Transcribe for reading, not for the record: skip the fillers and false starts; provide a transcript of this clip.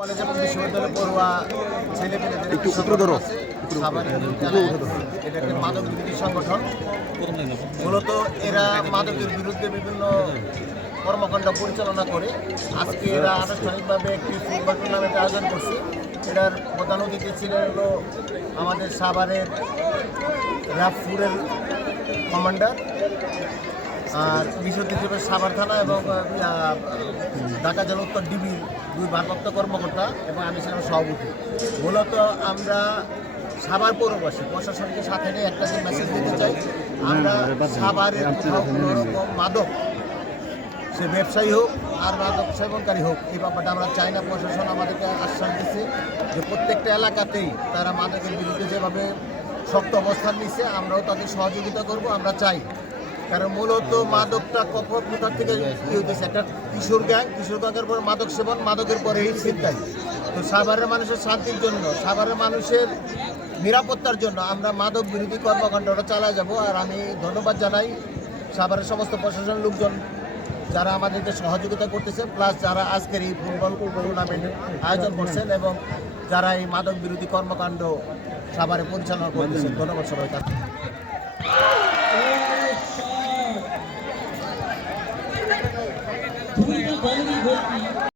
College এবং বিশ্ববিদ্যালয় পড়ুয়া ছেলেমেয়েদের একটু উপরে ধরো। এটা একটি মাদক বিরোধী সংগঠন। মূলত এরা মাদকের বিরুদ্ধে বিভিন্ন কর্মকাণ্ড পরিচালনা করে আজকে এরা আনুষ্ঠানিকভাবে একটি ফুটবল টুর্নামেন্টের আয়োজন করছে। এটার প্রধান অতিথি ছিলেন হলো আমাদের সাভারের রাফপুরের কমান্ডার, আর বিশেষ হিসেবে সাভার থানা এবং ঢাকা জেলা উত্তর ডিবি দুই ভারপ্রাপ্ত কর্মকর্তা এবং আমি ছিলাম সভাপতি। মূলত আমরা সাভার পৌরবাসী প্রশাসনকে সাথে নিয়ে একটা যে মেসেজ দিতে চাই, আমরা সাভারের কোথাও কোনো রকম মাদক, সে ব্যবসায়ী হোক আর মাদক সেবনকারী হোক, এই ব্যাপারটা আমরা চাই না। প্রশাসন আমাদেরকে আশ্বাস দিচ্ছে যে প্রত্যেকটা এলাকাতেই তারা মাদকের বিরুদ্ধে যেভাবে শক্ত অবস্থান নিচ্ছে আমরাও তাদের সহযোগিতা করব, আমরা চাই। কারণ মূলত মাদকটা কোথার থেকে হইতেছে, একটা কিশোর গ্যাংয়ের পর মাদক সেবন, মাদকের পরে এই চিন্তাই। তো সাভারের মানুষের শান্তির জন্য, সাভারের মানুষের নিরাপত্তার জন্য আমরা মাদক বিরোধী কর্মকাণ্ডটা চালিয়ে যাব। আর আমি ধন্যবাদ জানাই সাভারের সমস্ত প্রশাসন লোকজন যারা আমাদেরকে সহযোগিতা করতেছেন, প্লাস যারা আজকের এই ফুটবল টুর্নামেন্টের আয়োজন করছেন এবং যারা এই মাদক বিরোধী কর্মকাণ্ড সাভারে পরিচালনা করতেছেন। ধন্যবাদ সবাইকে। দুইটা দলেরই ভর্তি